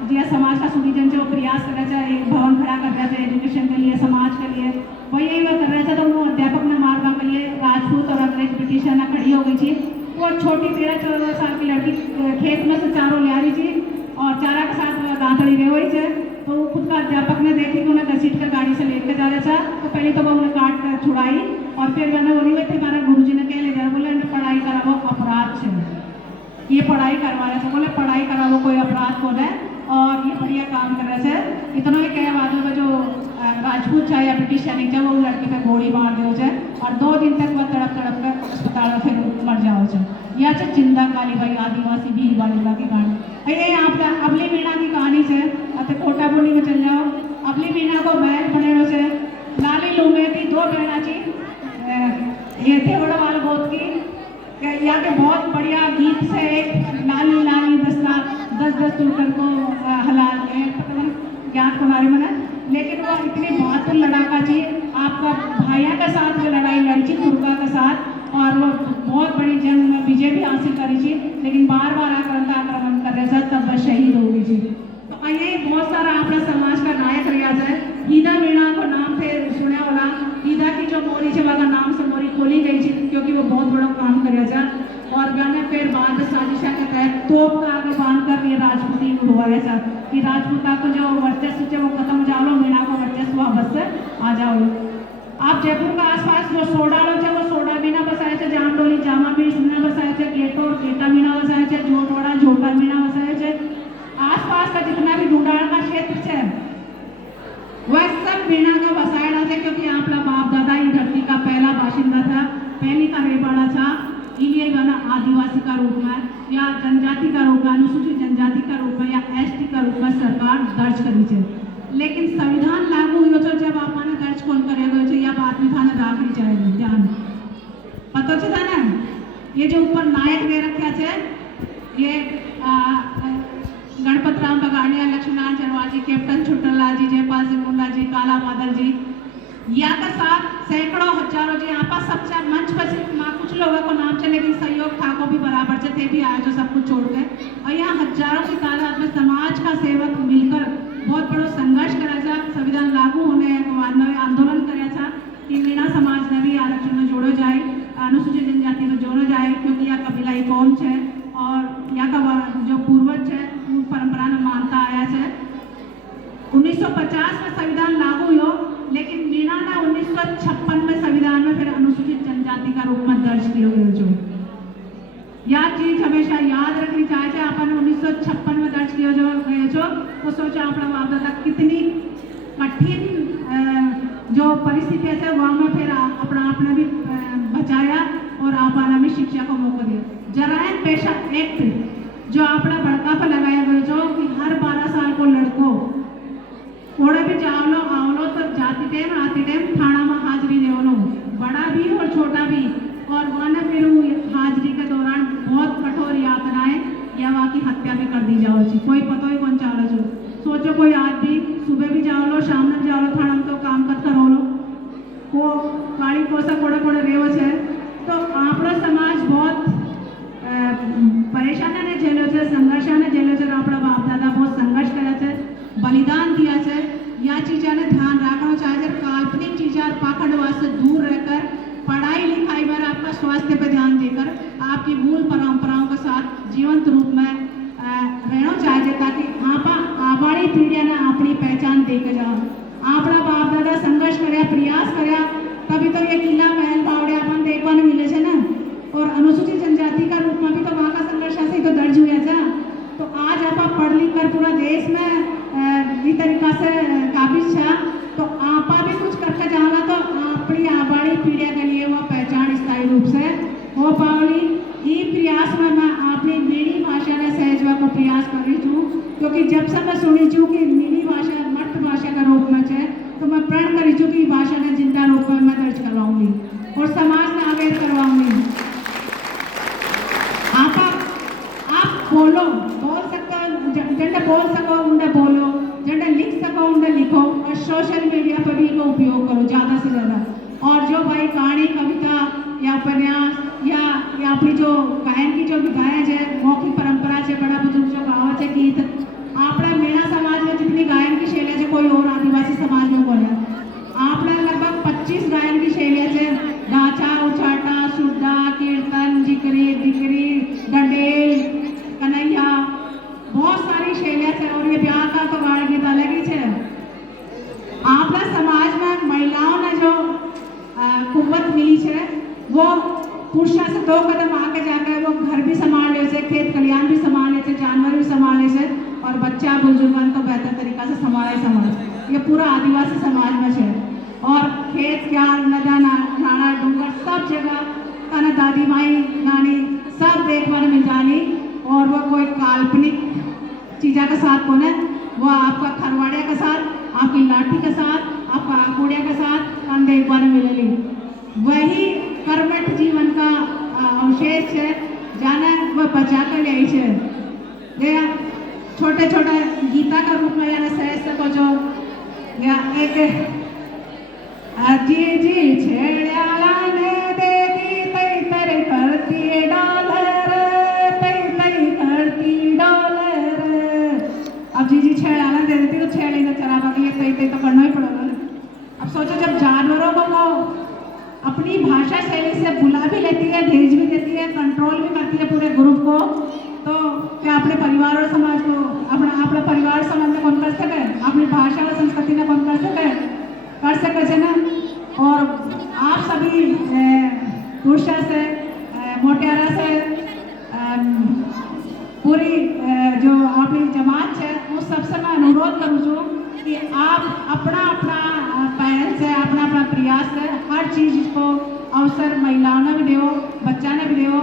जिया समाज का सुनिजन जो प्रयास कर रहा था, एक भवन खड़ा कर रहा था एजुकेशन के लिए, समाज के लिए, वही यही वह कर रहा था। तो उन्होंने अध्यापक ने मारवा के लिए राजपूत और अंग्रेज ब्रिटिश सेना खड़ी हो गई थी। वो छोटी 13-14 साल की लड़की खेत में से चारों ले आ रही थी और चारा के साथ दांतड़ी रह हुई थी। तो खुद का अध्यापक ने देखी कि उन्हें घसीट कर गाड़ी से लेकर जा रहा था। तो पहले तो वो उन्हें काट कर छुड़ाई और फिर मैंने बोली हुई थी हमारा गुरु जी ने कह ले जा, बोले पढ़ाई करा वो अपराध है, ये पढ़ाई करवा रहे थे। बोले पढ़ाई करा वो कोई अपराध को है और ये बढ़िया काम कर रहे थे। इतना ही कह बाद में जो राजपूत था या ब्रिटिश सैनिक था वो लड़की पे गोली मार दे थे और 2 दिन तक वह तड़प तड़प कर अस्पताल में फिर मर जाओ थे। यह है जिंदा कालीबाई आदिवासी भील बालिका की कहानी। ये आप अबली मीणा की कहानी से अत कोटापुली में चल जाओ। अबली मीणा को महल बने से लाली लूमे थी, 2 बहना थी, ये थे बड़ा वाल गोद की। यहाँ के बहुत बढ़िया गीत से एक लाली लाली 10 तुलकर को हलाल ज्ञात कुमारी मना, लेकिन वो इतनी बहादुर लड़ाका थी। आपका भाइया के साथ वो लड़ाई लड़ी थी दुर्गा के साथ और वो बहुत बड़ी जंग में विजय भी हासिल करी थी, लेकिन बार बार आक्रमण कर रहे थे तब वह शहीद हो गई थी। तो ये बहुत सारा अपना समाज का नायक रियाज है। गीता मीणा को नाम से सुने वाला गीता की जो मोरी है वह नाम से मोरी खोली गई थी, क्योंकि वो बहुत बड़ा काम कर था और गाने फिर बाद साजिशा के तहत तोप का आगे बांध कर ये राजपूती उड़वाया था कि राजपूता को जो वर्चस्व है वो खत्म हो जाओ, मीणा को वर्चस्व वापस से आ जाओ। आप जयपुर का आसपास जो सोडा लोग थे वो सोडा मीणा बसाए थे, जामडोली जामा मीणा बसाए थे, गेटोर गेटा मीणा बसाए थे, जोटवाड़ा जोटा मीणा बसाए थे। आसपास आसपास का जितना भी ढूंढाड़ का क्षेत्र है वह सब मीणा का बसायड़ा थे, क्योंकि आपला बाप दादा ही धरती का पहला बाशिंदा था, पहली का रेबाड़ा था। इलिए बना आदिवासी का रूप में या जनजाति का रूप में, अनुसूचित जनजाति का रूप में या एसटी का रूप में सरकार दर्ज करी है। लेकिन संविधान लागू हुई तो जब आपने दर्ज कौन करेगा या बात में थाने राखनी चाहिए ध्यान पता था ना। ये जो ऊपर नायक दे रखा है ये गणपत राम बगाड़िया, लक्ष्मीनारायण चरवाल जी, कैप्टन छुट्टलाल जी, जयपाल सिंह मुंडा जी, काला बादल जी, या का साथ सैकड़ों हजारों जी यहाँ पर सबसे मंच पर सिर्फ कुछ लोगों को नाम चले, लेकिन सहयोग ठाकुर भी बराबर से थे भी आए जो सब कुछ छोड़ गए। और यहाँ हजारों की तादाद में समाज का सेवक मिलकर बहुत बड़ो संघर्ष करा था। संविधान लागू होने आंदोलन करा था कि मीणा समाज ने भी आरक्षण में जोड़ो जाए, अनुसूचित जनजाति में जोड़ो जाए, क्योंकि यह कबीलाई कौम है और यहाँ का जो पूर्वज है परंपरा में मानता आया है। 1950 में संविधान लागू हुआ, लेकिन मीणा ने 1956 में संविधान में फिर अनुसूचित जनजाति का रूप में दर्ज किया गया। जो यह चीज हमेशा याद रखनी चाहिए। अपन 1956 में दर्ज किया जो तो सोचो अपना बाप दादा कितनी कठिन जो परिस्थितियां थे वहाँ में फिर अपना आपने भी बचाया और आपने भी शिक्षा को मौका दिया। जरायम पेशा एक्ट जो अपना बड़का पर लगाया गया जो कि हर 12 साल को लड़कों कोड़े भी जावलो आवलो तो जाती टाइम आती टाइम थाना में हाजिरी देवलो, बड़ा भी और छोटा भी। और वहाँ फिर हाजिरी के दौरान बहुत कठोर यातनाएं या वहाँ की हत्या भी कर दी जाओ जी, कोई पता ही कौन चालो जो सोचो कोई आज भी सुबह भी जाओ लो शाम में जाओ लो थाना में तो काम कर करो लो को काली कोसा कोड़े कोड़े रेव है। तो आपणो समाज बहुत परेशान ने झेलो है, संघर्ष ने झेलो है। अपना बाप दादा बहुत संघर्ष करे थे, बलिदान दिया है। या चीज़ों ने ध्यान रखना चाहिए, काल्पनिक चीज़ें और पाखंडवाद से दूर रहकर पढ़ाई लिखाई पर आपका स्वास्थ्य पर ध्यान देकर आपकी मूल परंपराओं के साथ जीवंत रूप में रहना चाहिए, ताकि आप आबाड़ी पीढ़ियां ने अपनी पहचान देकर जाओ। अपना बाप दादा संघर्ष कराया, प्रयास कराया, तभी तो ये किला महल बावड़े अपन देखने को मिले है ना। और अनुसूचित जनजाति का रूप में भी तो वहाँ का संघर्ष ऐसे ही तो दर्ज हुआ था। तो आज आप पढ़ लिख कर पूरा देश में इस तरीका से काबिज था, तो आप भी कुछ करके जाना तो अपनी आबाड़ी पीढ़िया के लिए वो पहचान स्थायी रूप से हो पावली। ये प्रयास में मैं अपनी मीणी भाषा ने सहजवा को प्रयास कर रही हूँ, क्योंकि जब से मैं सुनी छूँ कि मीणी भाषा मर्द भाषा का रूप में है तो मैं प्रण करी छूँ कि भाषा ने जिंदा रूप में मैं दर्ज करवाऊंगी और समाज में अवेयर करवाऊंगी। आप बोल सकते हो, जंडे बोल सको उन्हें बोलो, जंडे लिख सको उन्हें लिखो, और सोशल मीडिया पर भी इनको उपयोग करो ज़्यादा से ज़्यादा। और जो भाई कहानी कविता या उपन्यास या अपनी जो गायन की जो विधाएं है मौखिक परंपरा से बड़ा बुजुर्ग जो गावत है गीत आपने मीणा समाज में जितनी गायन की शैली है कोई और आदिवासी समाज में बोले आपने लगभग 25 गायन की शैली है, ढांचा उछाटा सुड्डा कीर्तन जिक्री दिकरी डंडेल कन्हैया बहुत सारी शैलियाँ है। और ये ब्याह का तो गाड़ गीत अलग ही है। आपना समाज में महिलाओं ने जो कुव्वत मिली है वो पुरुषों से 2 कदम आगे जाकर वो घर भी संभाल ले से, खेत खलियान भी संभाल ले से, जानवर भी संभाल ले से, और बच्चा बुजुर्गन तो बेहतर तरीका से संभाल। ये पूरा आदिवासी समाज में है। और खेत क्यार नदा नाना डूंगर सब जगह तन दादी माई नानी सब देखने मिल जानी। और वो कोई काल्पनिक चीज़ों के साथ कौन है, वो आपका खरवाड़िया के साथ, आपकी लाठी के साथ, आपका आकुड़िया के साथ कन देखने मिलेगी। वही कर्मठ जीवन का अवशेष है जाना वह बचा कर ले है। छोटे छोटे गीता का रूप में यानी सहस्य को जो या एक जी जी छेड़ियाला ने देगी तई तई करती डॉलर तई तई करती डॉलर। अब जी जी छेड़ियाला दे देती तो छेड़ी ने चरावा के लिए तई तई तो करना ही पड़ेगा। अब सोचो जब जानवरों को वो अपनी भाषा शैली से बुला भी लेती है, भेज भी देती है, कंट्रोल भी करती है पूरे ग्रुप को, तो क्या अपने परिवार और समाज को अपना परिवार समाज में कौन कर सके, अपनी भाषा और संस्कृति में कौन कर सके ना। और आप सभी पुरुषा से मोटियारा से पूरी जो आपकी जमात है वो सबसे मैं अनुरोध करूँ छूँ कि आप अपना अपना पहल से अपना अपना प्रयास से हर चीज़ को अवसर महिलाओं ने भी दो, बच्चा ने भी दो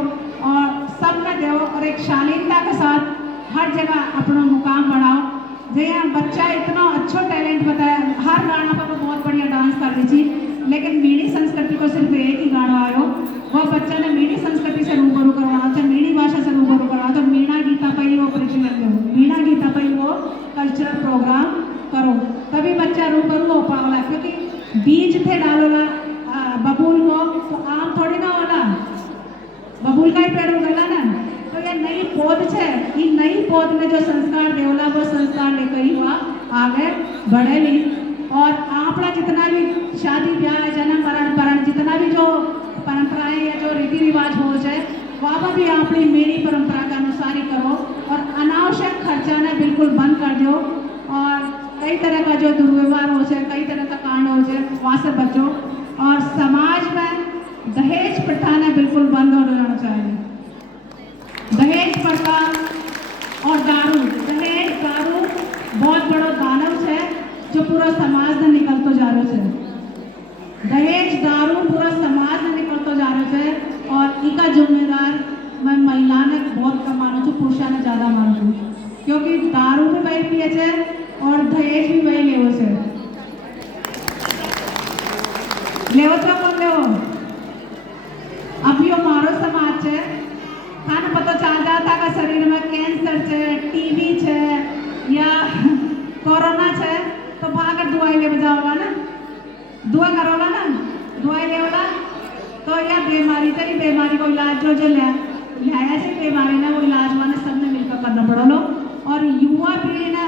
और सब ने दो और एक शालीनता के साथ हर जगह अपना मुकाम बढ़ाओ। जहाँ बच्चा इतना अच्छा टैलेंट बताया, हर गाना पर बहुत बढ़िया डांस कर दी थी, लेकिन मीणी संस्कृति को सिर्फ एक ही गाना आयो, वह बच्चा ने मीणी संस्कृति से रूबरू करवाना था, मीणी भाषा से रूबरू करवाना था, मीणा गीता पर ही वो प्रचलन हो, मीणा गीता पर ही वो कल्चरल प्रोग्राम करो, तभी बच्चा रूबरू हो पावला। क्योंकि बीज थे डालोला बबूल को तो आम थोड़ी ना होला, बबूल का ही पेड़ उगला ना, तो ये नई पौध है, ये नई पौध में जो संस्कार देवला वो संस्कार लेकर ही वह आगे बढ़ेली। और आपका जितना भी शादी ब्याह जन्म मरण जितना भी जो परंपराएं या जो रीति रिवाज हो जाए वहाँ भी अपनी मेरी परंपरा के अनुसार ही करो और अनावश्यक खर्चा ने बिल्कुल बंद कर दो और कई तरह का जो दुर्व्यवहार हो जाए, कई तरह का कांड हो जाए, वहाँ से बचो। और समाज में दहेज प्रथा ने बिल्कुल बंद हो जाना चाहिए। दहेज प्रथा और दारू, दहेज दारू बहुत बड़ो दानव है जो पूरा समाज ने निकलतो जा रहा है। दहेज दारू पूरा समाज ने निकलतो जा रहा है और इसका जिम्मेदार मैं महिला ने बहुत कम मानू छू, पुरुषा ने ज़्यादा मानू छू, क्योंकि दारू भी वही पिए छे और दहेज भी वही लेवो छे। लेवो तो कौन लेवो? अभी मारो समाज है, थाने पता चल जाता का शरीर में कैंसर है, टीबी है या कोरोना है तो भागर दवाई ले जाओगा ना, दुआ करोगा ना, दवाई लेवला तो यह बीमारी तेरी बीमारी को इलाज जो लाया से बीमारी ना वो इलाज वाले सबने मिलकर करना पड़ा लो। और युवा पीढ़ी ने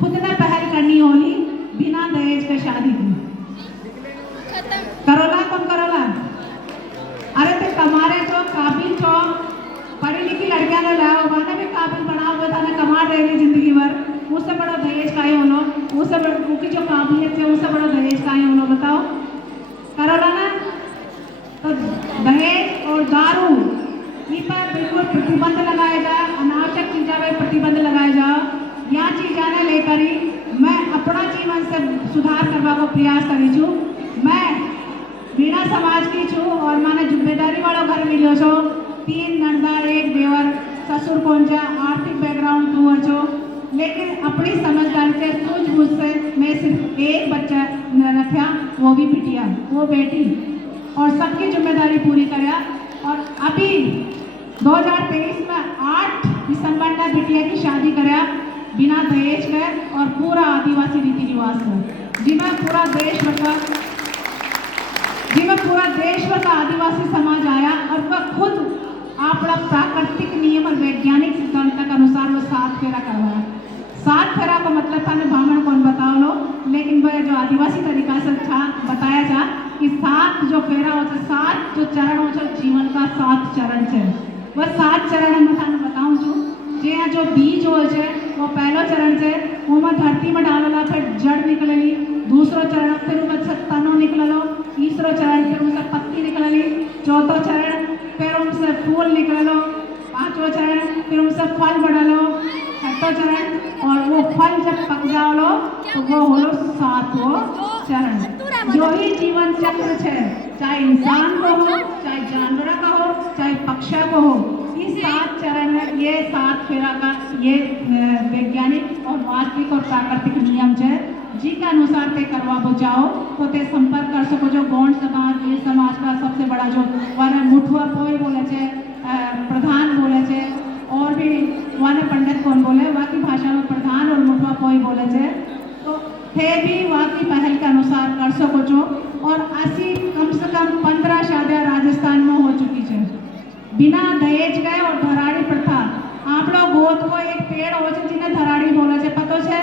खुद ने पहल करनी होगी बिना दहेज के शादी की। करोला कौन करोला? अरे तो कमारे जो काबिल जो पढ़ी लिखी लड़कियां ने लाया होगा भी काबिल बना हुआ था ना, कमा रही जिंदगी भर, उससे बड़ा दहेज का ही होना, उससे उनकी जो काबिलियत है उससे बड़ा दहेज का ही होना, बताओ करोला ना। तो दहेज और दारू इन पर बिल्कुल प्रतिबंध लगाया जाए, अनावश्यक चीज़ों पर प्रतिबंध लगाया जाए। यह चीज़ें लेकर ही मैं अपना जीवन से सुधार करवा को प्रयास करी छू। मैं बिना समाज की छू और मैंने जिम्मेदारी वालों घर मिलो छो, 3 नंदा 1 देवर, ससुर कोंजा, आर्थिक बैकग्राउंड टू छो, लेकिन अपनी समझदारी से सूझबूझ से मैं सिर्फ एक बच्चा रखा, वो भी बिटिया, वो बेटी, और सबकी जिम्मेदारी पूरी कराया। और अभी 2023 में 8 दिसंबर में बिटिया की शादी कराया बिना दहेज के और पूरा आदिवासी रीति रिवाज से, जिनमें पूरा देश भर का आदिवासी समाज आया और वह खुद अपना प्राकृतिक नियम और वैज्ञानिक सिद्धांत के अनुसार वो 7 फेरा करवाया। 7 फेरा का मतलब था ब्राह्मण कौन बताओ लो, लेकिन वह जो आदिवासी तरीका से था बताया जा कि 7 जो फेरा होते, 7 जो चरण होते, जीवन का 7 चरण है, वह 7 चरण में थाने बताऊँ छू। जे जो बीज हो वो पहलो चरण है, वो में धरती में डालला, फिर जड़ निकलली, दूसरो चरण फिर उनसे तनो निकललो, तीसरो चरण फिर उनसे पत्ती निकलली, चौथो चरण फिर उनसे फूल निकललो, 5वां चरण फिर उनसे फल बढ़लो, 6वां चरण और वो फल जब पक जाओ लो तो वो होलो 7वां चरण। जो ही जीवन चक्र है, चाहे इंसान को हो, चाहे जानवर का हो, चाहे पक्षा को हो, इस 7 चरण में ये 7 फेरा का ये वैज्ञानिक और वास्तविक और प्राकृतिक नियम है, जी के अनुसार ते करवा जाओ तो ते संपर्क कर सको। जो गौंड समाज, ये समाज का सबसे बड़ा जो वाने मुठुआ पोई बोले छे, प्रधान बोले छे, और भी वाने पंडित कौन बोले, वहाँ की भाषा में प्रधान और मुठुआ पोई बोले छे, तो थे भी वहाँ की पहल के अनुसार कर सको जो। और ऐसी कम से कम 15 शादियाँ राजस्थान में हो चुकी है बिना दहेज गए। और धराड़ी प्रथा, आपड़ो गोत को एक पेड़ हो जिन्हें धराड़ी बोले छे, पतो छे?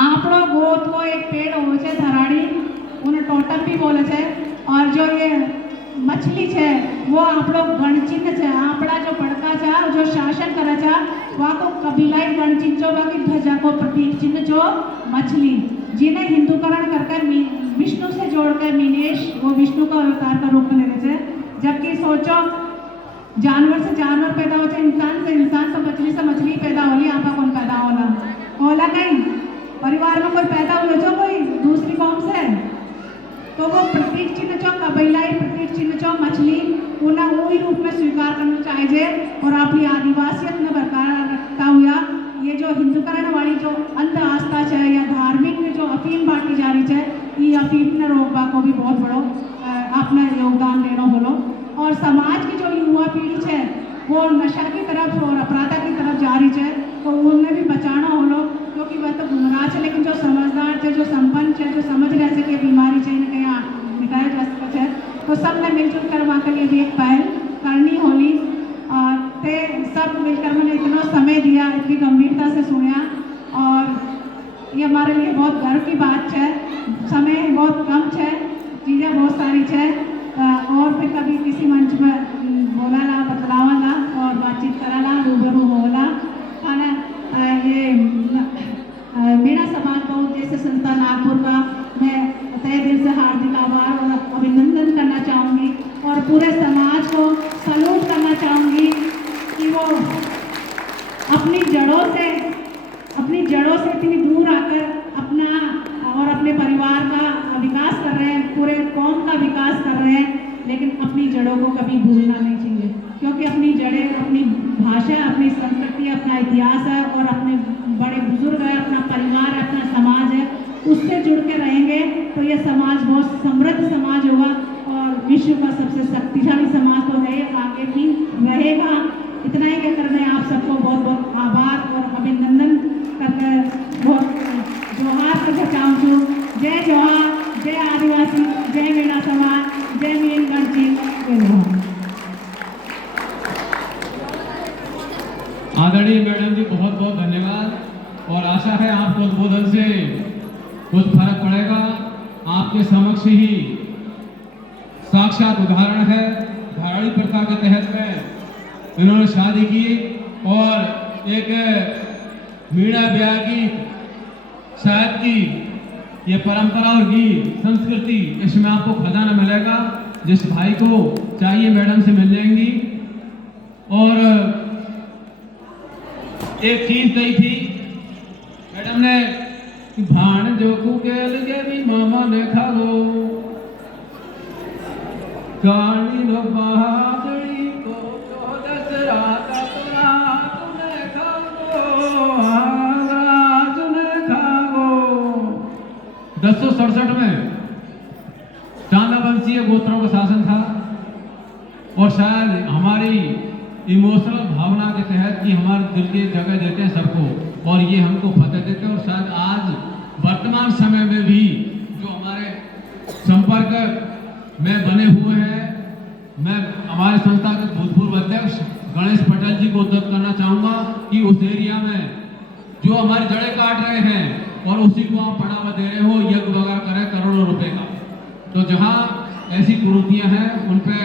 आपड़ो गोत को एक पेड़ हो धराड़ी, उन्हें टोटम भी बोले छे। और जो ये मछली है वो आपड़ो गणचिन्ह है, आपड़ा जो बड़का छा जो शासन करे छा वहाँ को कबीलाई गणचिन्ह जो बाकी ध्वजा को प्रतीक चिन्ह जो मछली, जिन्हें हिंदूकरण करके विष्णु से जोड़कर मीनेश वो विष्णु का अवतार का रूप ले रहे थे। जबकि सोचो जानवर से जानवर पैदा होते, इंसान से इंसान, तो मछली से मछली पैदा हो तो वो प्रतीक चिन्ह जो कबैलाई प्रतीक चिन्ह जो मछली उन्हें वही रूप में स्वीकार करना चाहिए और अपनी आदिवासियत में बरकरार रखता हुआ ये जो हिंदुकरण वाली जो अंध आस्था है या धार्मिक में जो अफीम बांटी जा रही है ये अफीम ने रोकबा को भी बहुत बड़ो अपना योगदान देना होलो। और समाज की जो युवा पीढ़ी है वो नशा की तरफ और अपराधा की तरफ जा रही है तो उन्हें भी बचाना होलो क्योंकि वह तो गुमराह है लेकिन जो समझदार है जो संपन्न है जो समझ रहे थे कि बीमारी चाहिए कहीं मिटाया जा सकता है तो सब ने मिलजुल कर वहाँ के लिए भी एक पहल करनी होली। ते सब मिलकर मैंने इतना समय दिया इतनी गंभीरता से सुना और ये हमारे लिए बहुत गर्व की बात है। समय बहुत कम है चीज़ें बहुत सारी है और फिर कभी किसी मंच में बोला ला बतलावा ला और बातचीत करा ला रूबरू होला खाना ये मेरा समाज बहुत जैसे संस्था नागपुर का मैं तहे दिल से हार्दिक आभार और अभिनंदन करना चाहूँगी और पूरे समाज को सलूट करना चाहूँगी कि वो अपनी जड़ों से इतनी दूर आकर अपना और अपने परिवार का विकास कर रहे हैं पूरे कौम का विकास कर रहे हैं लेकिन अपनी जड़ों को कभी भूलना नहीं चाहिए क्योंकि अपनी जड़ें अपनी भाषा अपनी संस्कृति अपना इतिहास है और अपने बड़े बुजुर्ग है अपना परिवार है अपना समाज है उससे जुड़ के रहेंगे तो ये समाज बहुत समृद्ध समाज होगा और विश्व का सबसे शक्तिशाली समाज तो है आगे भी रहेगा। इतना ही कहकर मैं आप सबको बहुत बहुत आभार और अभिनंदन करके बहुत जोहार करना चाहूँ। जय जोहार जय आदिवासी जय मीणा समाज जय मीन गढ़ची जय जोहार। आदरणीय मैडम जी बहुत बहुत धन्यवाद और आशा है आपको उद्बोधन से कुछ फर्क पड़ेगा। आपके समक्ष ही साक्षात उदाहरण है घराड़ी प्रथा के तहत में इन्होंने शादी की और एक मीणा ब्याह की शायद की ये परंपरा और गीत संस्कृति इसमें आपको खजाना मिलेगा। जिस भाई को चाहिए मैडम से मिल जाएंगी। और एक चीज कही थी मैडम ने भाण जो कुकेल के भी मामा ने खा लो काली लो बहादुरी को जो दसरा कतरा तूने खा लो तूने खा लो। 1067 में चांदा वंशीय गोत्रों का शासन था और शायद हमारी इमोशनल भावना के तहत कि हमारे दिल की जगह देते हैं सबको और ये हमको फतेह देते हैं। और शायद आज वर्तमान समय में भी जो हमारे संपर्क में बने हुए हैं मैं हमारे संस्था के भूतपूर्व अध्यक्ष गणेश पटेल जी को उद्योग करना चाहूँगा कि उस एरिया में जो हमारी जड़ें काट रहे हैं और उसी को आप बढ़ावा दे रहे हो यज्ञ वगैरह करें करोड़ों रुपए का तो जहाँ ऐसी कुरीतियाँ हैं उन पे